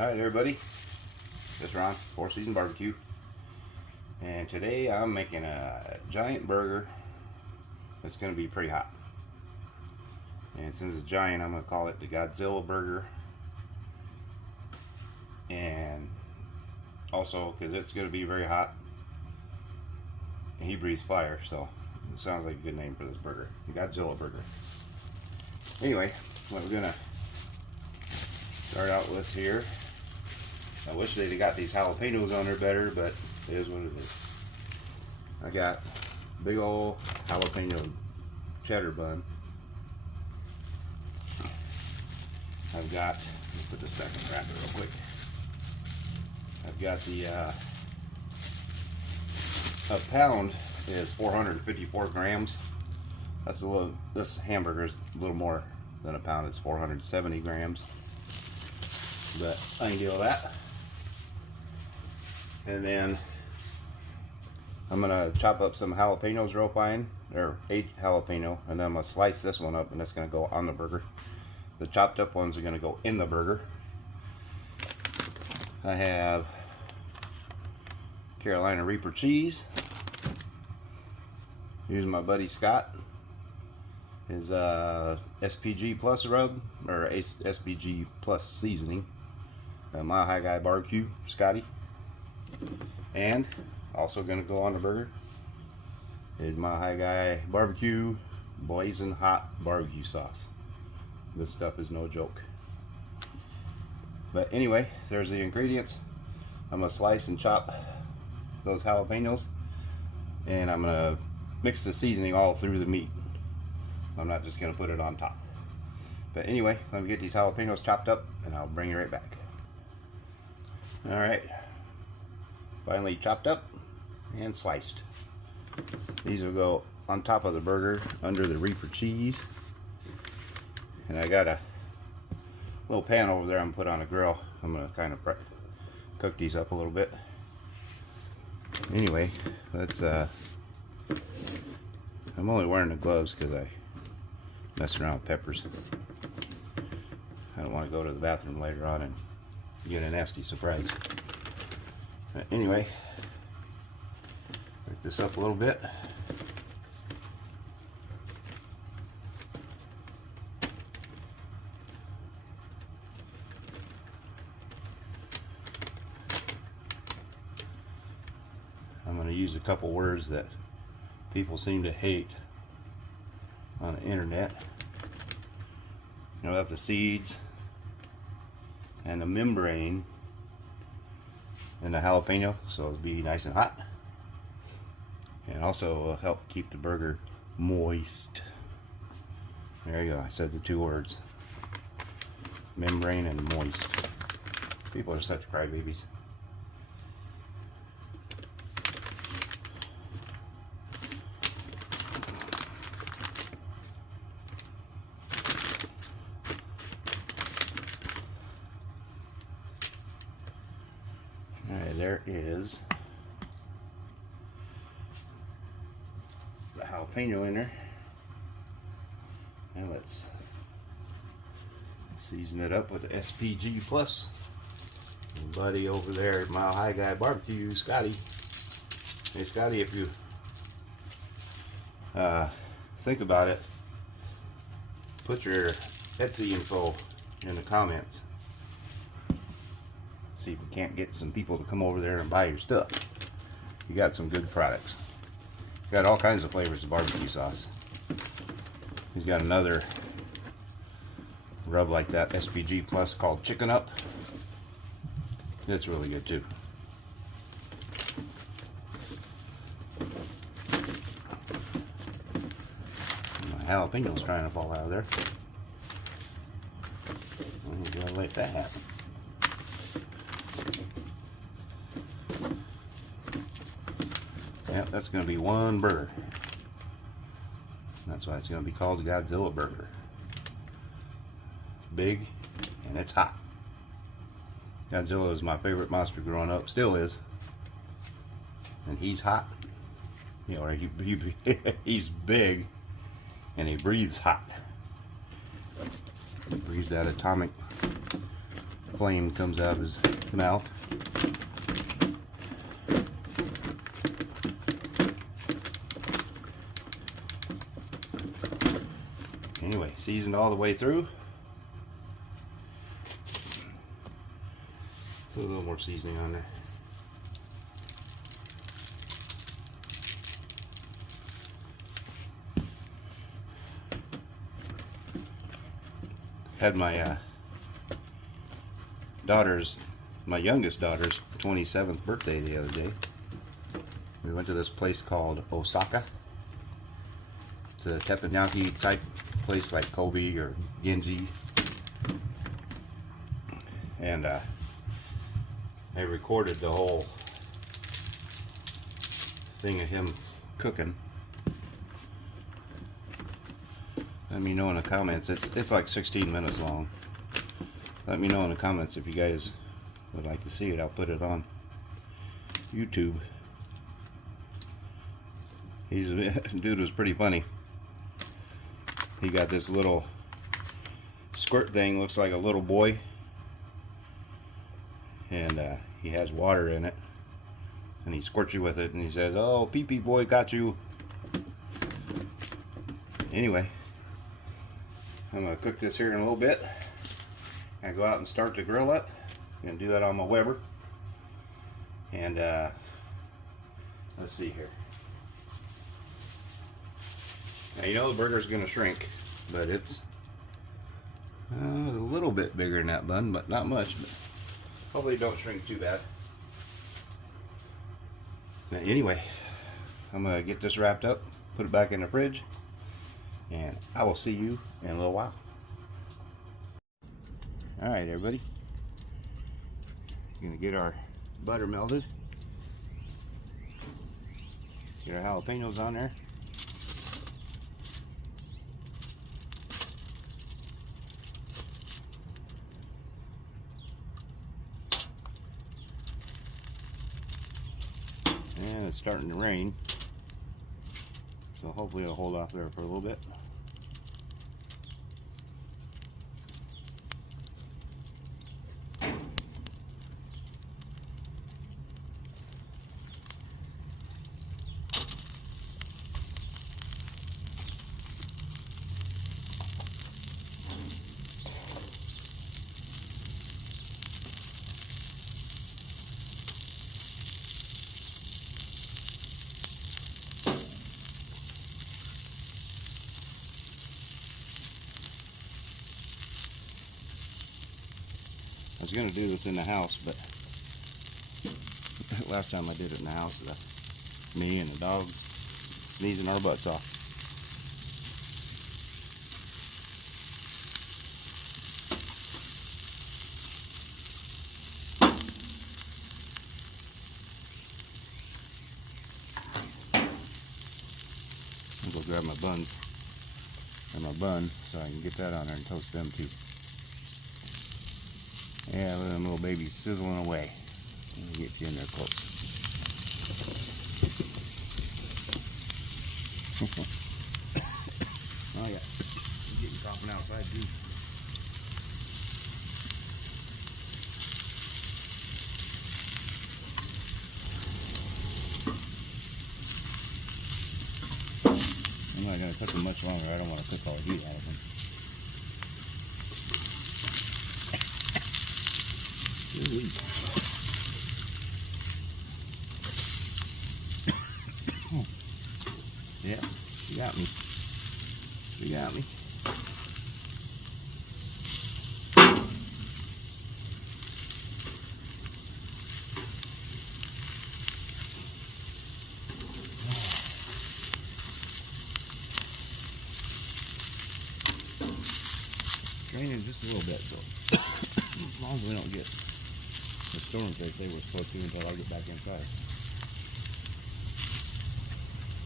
Alright everybody, this is Ron, Four Season Barbecue, and today I'm making a giant burger that's going to be pretty hot. And since it's giant, I'm going to call it the Godzilla burger. And also because it's going to be very hot and he breathes fire, so it sounds like a good name for this burger, the Godzilla burger. Anyway, what we're going to start out with here, I wish they'd have got these jalapenos on there better, but it is what it is. I got big old jalapeno cheddar bun. I've got, let me put this back in the wrapper real quick. I've got the, a pound is 454 grams. That's a little, this hamburger is a little more than a pound, it's 470 grams. But I can deal with that. And then I'm gonna chop up some jalapenos real fine, or 8 jalapeno, and then I'm gonna slice this one up and it's gonna go on the burger. The chopped up ones are gonna go in the burger. I have Carolina Reaper cheese. Using my buddy Scott, his SPG Plus rub, or SPG Plus seasoning. My High Guy Barbecue, Scotty. And also gonna go on the burger is my High Guy Barbecue blazing hot barbecue sauce. This stuff is no joke. But anyway, there's the ingredients. I'm gonna slice and chop those jalapenos, and I'm gonna mix the seasoning all through the meat. I'm not just gonna put it on top. But anyway, let me get these jalapenos chopped up and I'll bring you right back. Alright, finally chopped up and sliced. These will go on top of the burger under the Reaper cheese. And I got a little pan over there I'm gonna put on a grill. I'm gonna kind of cook these up a little bit. Anyway, let's I'm only wearing the gloves because I messed around with peppers. I don't want to go to the bathroom later on and get a nasty surprise. But anyway, pick this up a little bit. I'm going to use a couple words that people seem to hate on the internet. You know, that's the seeds and the membrane and the jalapeno, so it'll be nice and hot, and also will help keep the burger moist. There you go, I said the 2 words, membrane and moist. People are such crybabies. Alright, there is the jalapeno in there. And let's season it up with the SPG Plus. And buddy over there at my High Guy Barbecue, Scotty. Hey Scotty, if you think about it, put your Etsy info in the comments. See if we can't get some people to come over there and buy your stuff. You got some good products. You got all kinds of flavors of barbecue sauce. He's got another rub like that, SPG Plus, called Chicken Up. It's really good too. My jalapeno's trying to fall out of there. I'm gonna let that happen. Yep, that's going to be one burger. That's why it's going to be called the Godzilla burger. Big and it's hot. Godzilla is my favorite monster growing up, still is. And he's hot. You know, he's big and he breathes hot. He breathes that atomic flame comes out of his mouth. Anyway, seasoned all the way through. Put a little more seasoning on there. Had my my youngest daughter's 27th birthday the other day. We went to this place called Osaka. It's a teppanyaki type place like Kobe or Genji. And I recorded the whole thing of him cooking. Let me know in the comments. It's like 16 minutes long. Let me know in the comments if you guys would like to see it. I'll put it on YouTube. Dude was pretty funny. He got this little squirt thing, looks like a little boy, and he has water in it, and he squirts you with it, and he says, "Oh, pee pee boy got you." Anyway, I'm gonna cook this here in a little bit. I go out and start the grill up. I'm gonna do that on my Weber, and let's see here. Now, you know the burger's gonna shrink, but it's a little bit bigger than that bun, but not much. But hopefully it don't shrink too bad. Now, anyway, I'm gonna get this wrapped up, put it back in the fridge, and I will see you in a little while. Alright everybody, gonna get our butter melted, get our jalapenos on there. And it's starting to rain, so hopefully it'll hold off there for a little bit. I was going to do this in the house, but last time I did it in the house, me and the dogs sneezing our butts off. I'll go grab my buns, or my bun, so I can get that on there and toast them too. Yeah, let them little babies sizzling away. Let me get you in there close. Oh yeah, it's getting coughing outside too. I'm not going to cook them much longer. I don't want to cook all the heat out of them. Yeah, she got me. She got me. Raining just a little bit, so as long as we don't get the storms they say we're supposed to until I get back inside.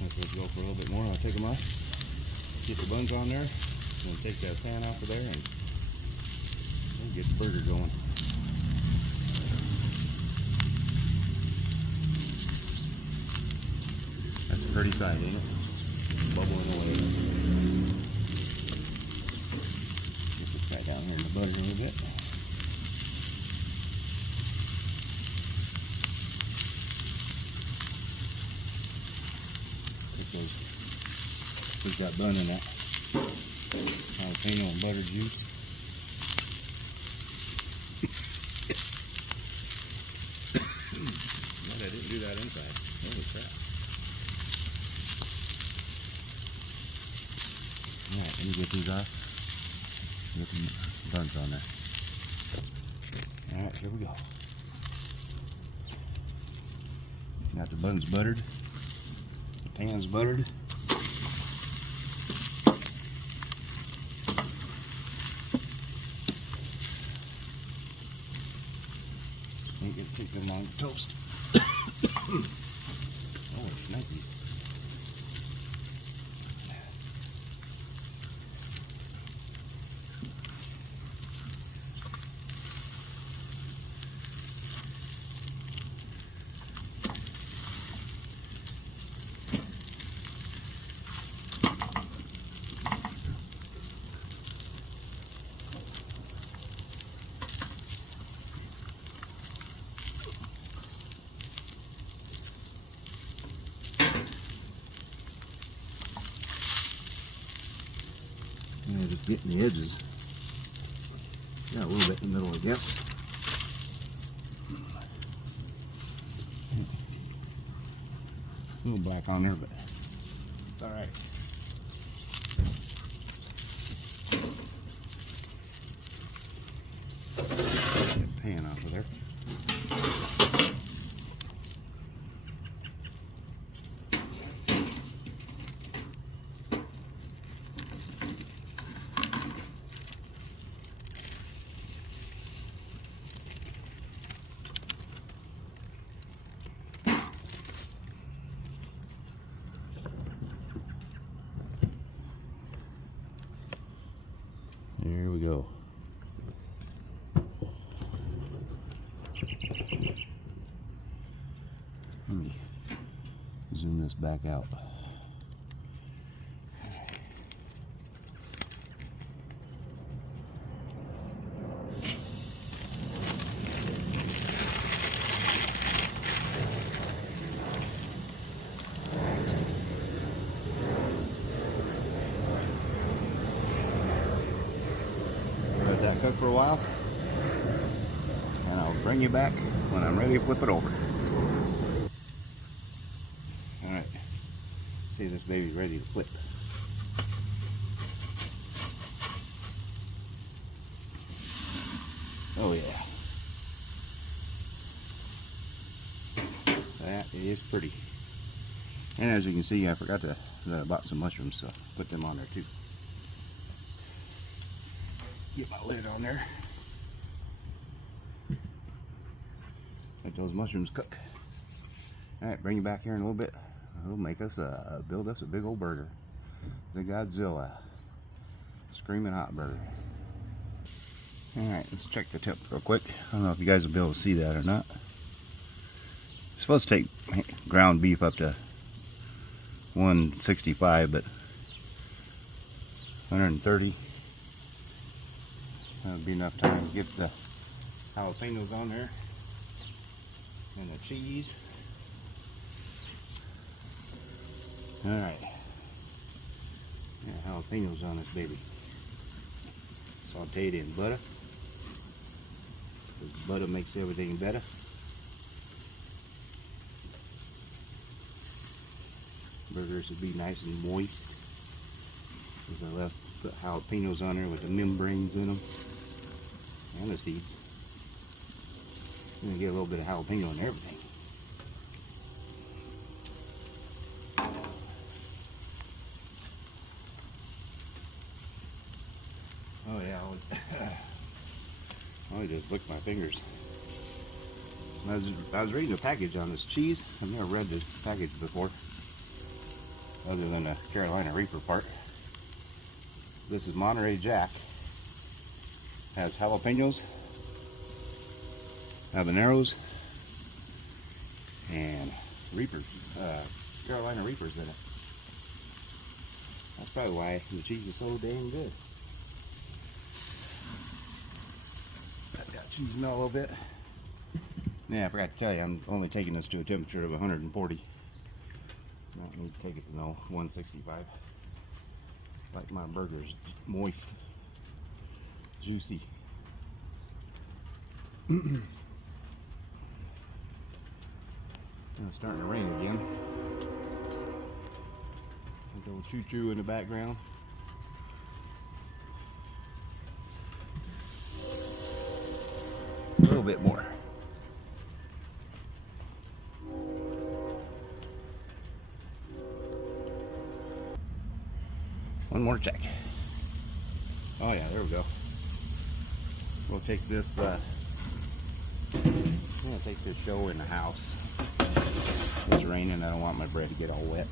I'm supposed to go for a little bit more. I'll take them off, get the buns on there, and then take that pan off of there, and we'll get the burger going. That's a pretty sight, ain't it? Bubbling away. Get this guy down here in the butter a little bit. Put that bun in that jalapeno and butter juice. But I didn't do that inside. Holy crap. Alright, let me get these off. Get some buns on there. Alright, here we go. Got the buns buttered. The pan's buttered. Ain't gonna take them long to toast. Oh, shnikes. Yeah, just getting the edges. Got a little bit in the middle, I guess. A little black on there, but it's alright. Get the pan off of there. Here we go. Let me zoom this back out. Let that cook for a while, and I'll bring you back when I'm ready to flip it over. Alright, see, this baby's ready to flip. Oh yeah, that is pretty. And as you can see, I forgot that I bought some mushrooms, so put them on there too. Get my lid on there. Let those mushrooms cook. Alright, bring you back here in a little bit. We'll make us build us a big old burger. The Godzilla Screaming Hot Burger. Alright, let's check the temp real quick. I don't know if you guys will be able to see that or not. It's supposed to take ground beef up to 165, but 130. That'll be enough time to get the jalapenos on there and the cheese. Alright. Yeah, jalapenos on this baby. Sauteed in butter. Because butter makes everything better. Burgers will be nice and moist. Because I left put jalapenos on there with the membranes in them. And the seeds. You're gonna get a little bit of jalapeno in everything. Oh yeah, I just licked my fingers. I was reading the package on this cheese. I've never read this package before, other than the Carolina Reaper part. This is Monterey Jack. Has jalapenos, habaneros, and Reapers, Carolina Reapers in it. That's probably why the cheese is so dang good. Let that cheese melt a little bit. Yeah, I forgot to tell you, I'm only taking this to a temperature of 140. I don't need to take it to 165. Like my burgers moist, juicy. It's starting to rain again. Go choo-choo in the background. A little bit more. One more check. Oh yeah, there we go. We'll take this, I'm gonna take this dough in the house. It's raining, I don't want my bread to get all wet.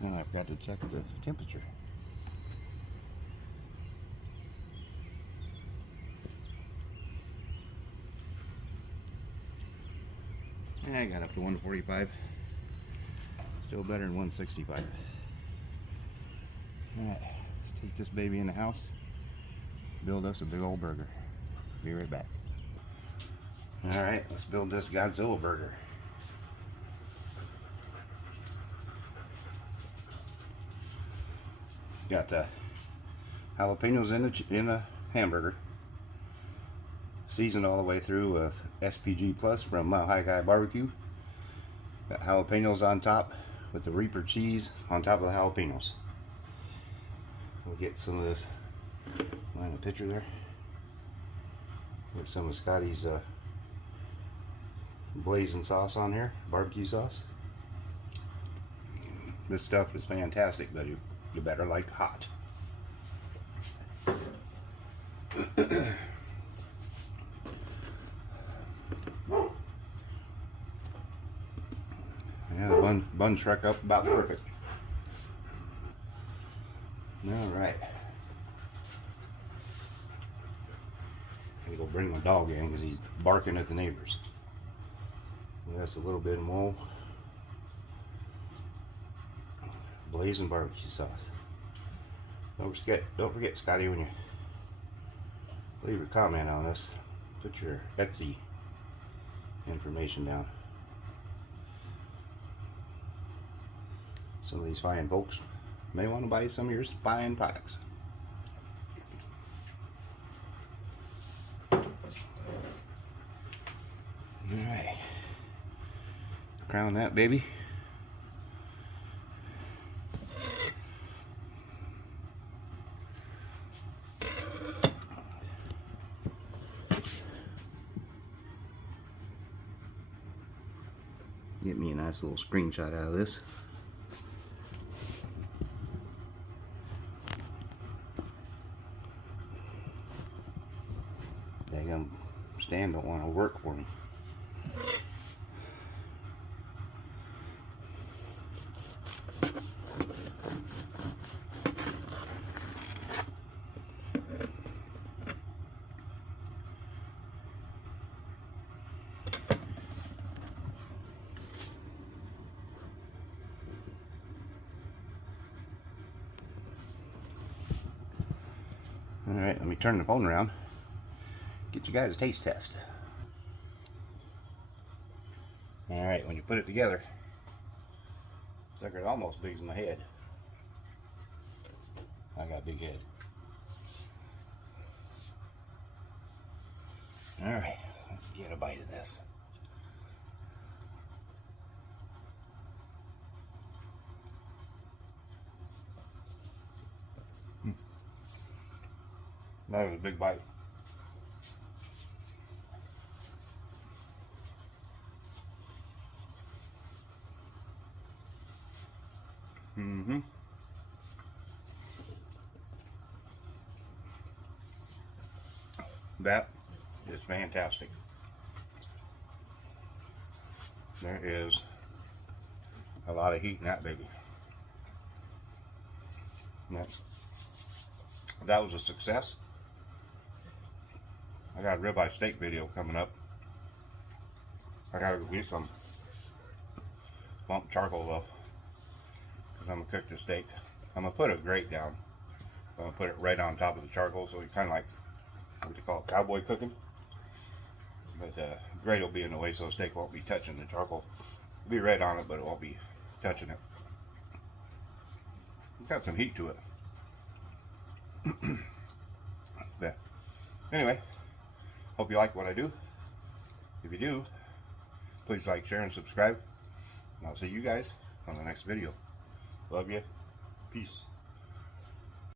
And I've got to check the temperature. And I got up to 145. Still better than 165. Alright, let's take this baby in the house. Build us a big old burger. Be right back. Alright, let's build this Godzilla burger. Got the jalapenos in a hamburger, seasoned all the way through with SPG Plus from Hi Guy Barbecue. Got jalapenos on top with the Reaper cheese on top of the jalapenos. We'll get some of this. Line a picture there. Get some of Scotty's blazing sauce on here, barbecue sauce. This stuff is fantastic, but you better like hot. Yeah, the bun struck up about perfect. Alright. I'm gonna go bring my dog in because he's barking at the neighbors. That's a little bit more blazing barbecue sauce. Don't forget, Scotty, when you leave a comment on this, put your Etsy information down. Some of these fine folks may want to buy some of your fine products. Alright. Crown that baby. Get me a nice little screenshot out of this. Dang, stand don't want to work for me. Alright, let me turn the phone around. Get you guys a taste test. Alright, when you put it together, sucker's almost big as my head. I got a big head. Alright, let's get a bite of this. That was a big bite. Mm-hmm. That is fantastic. There is a lot of heat in that baby. That was a success. I got a ribeye steak video coming up. I gotta go get some bump charcoal though, because I'm gonna cook the steak. I'm gonna put a grate down. I'm gonna put it right on top of the charcoal, so it's kind of like what you call it, cowboy cooking. But the grate will be in the way, so the steak won't be touching the charcoal. It'll be right on it, but it won't be touching it. It's got some heat to it. Yeah. Anyway, hope you like what I do. If you do, please like, share, and subscribe. And I'll see you guys on the next video. Love you. Peace.